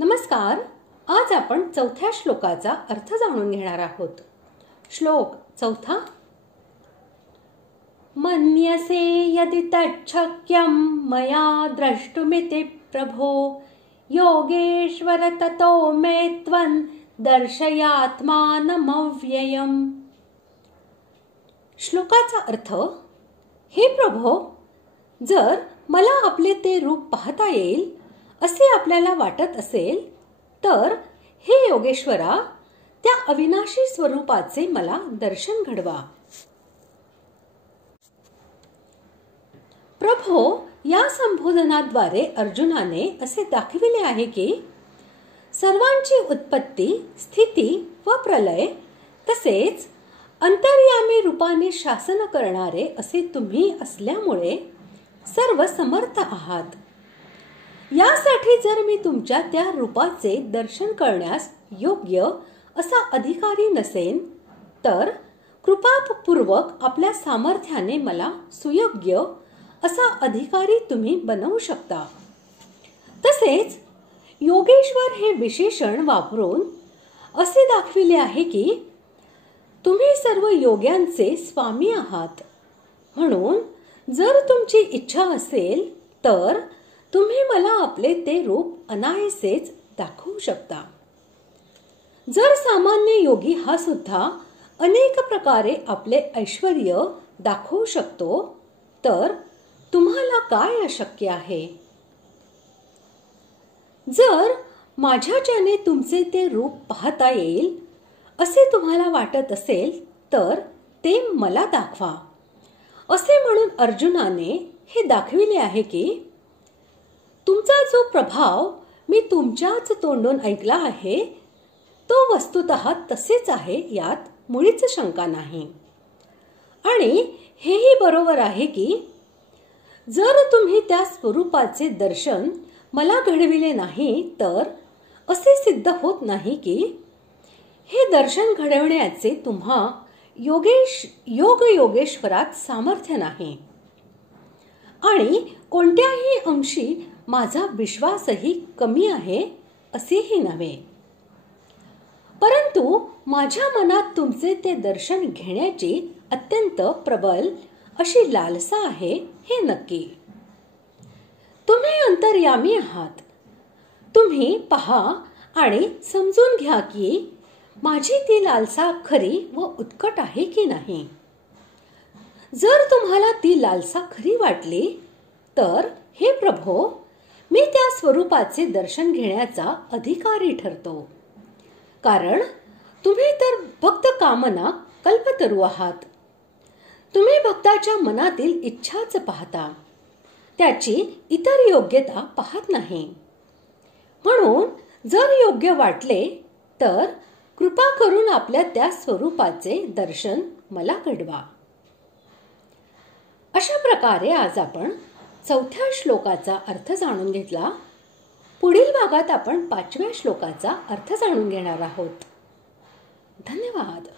नमस्कार. आज आपण चौथ्या श्लोकाचा अर्थ जाणून घेणार आहोत. श्लोक चौथा. मन्यसे यदि तच्छक्यं मया द्रष्टुमिति प्रभो योगेश्वर ततो मे त्वं दर्शयात्मानमव्ययम्. श्लोकाचा अर्थ. हे प्रभो, जर मला आपले ते रूप पाहता येईल असे आपल्याला वाटत असेल तर हे योगेश्वरा, त्या अविनाशी स्वरूपाचे मला दर्शन घडवा. प्रभो या संबोधनाद्वारे अर्जुनाने असे दाखविले आहे की सर्वांची उत्पत्ती, स्थिती व प्रलय तसेच अंतर्यामी रूपाने शासन करणारे असे तुम्ही असल्यामुळे सर्व समर्थ आहात. यासाठी जर मी तुमच्या त्या रूपाचे दर्शन करण्यास योग्य असा अधिकारी नसेन तर कृपापूर्वक आपल्या सामर्थ्याने मला सुयोग्य असा अधिकारी तुम्ही बनवू शकता. तसेच योगेश्वर हे विशेषण वापरून असे दाखविले आहे की तुम्ही सर्व योग्यांचे स्वामी आहात. म्हणून जर तुमची इच्छा असेल तर तुम्ही मला आपले ते रूप अनायासेच दाखवू शकता. जर सामान्य योगी हा सुद्धा अनेक प्रकारे आपले ऐश्वर्य दाखवू शकतो तर तुम्हाला काय अशक्य आहे. जर माझ्याच्याने तुमचे ते रूप पाहता येईल असे तुम्हाला वाटत असेल तर ते मला दाखवा. असे म्हणून अर्जुनाने हे दाखविले आहे की तुमचा जो प्रभाव मी तुमच्याच तोंडून ऐकला आहे तो वस्तुतः तसेच आहे, यात मुळीच शंका नाही. आणि हेही बरोबर आहे की जर तुम्ही त्या स्वरूपाचे दर्शन मला घडविले नाही तर असे सिद्ध होत नाही की हे दर्शन घडवण्याचे तुम्हा योगेश्वरात सामर्थ्य नाही. आणि कोणत्याही अंशी माझा विश्वासही कमी आहे असेही नव्हे. परंतु माझ्या मनात तुमचे ते दर्शन घेण्याची अत्यंत प्रबल अशी लालसा आहे हे नक्की. तुम्ही अंतर्यामी आहात. तुम्ही पहा आणि समजून घ्या की माझी ती लालसा खरी व उत्कट आहे की नाही. जर तुम्हाला ती लालसा खरी वाटली तर हे प्रभो, मी त्या स्वरूपाचे दर्शन घेण्याचा अधिकारी ठरतो. कारण तुम्ही तर भक्त कामना कल्पतरू आहात. तुम्ही भक्ताच्या मनातील इच्छाच पाहता, त्याची इतर योग्यता पाहत नाही. म्हणून जर योग्य वाटले तर कृपा करून आपल्या त्या स्वरूपाचे दर्शन मला घडवा. अशा प्रकारे आज आपण चौथ्या श्लोकाचा अर्थ जाणून घेतला. पुढील भागात आपण 5व्या श्लोकाचा अर्थ जाणून घेणार आहोत. धन्यवाद.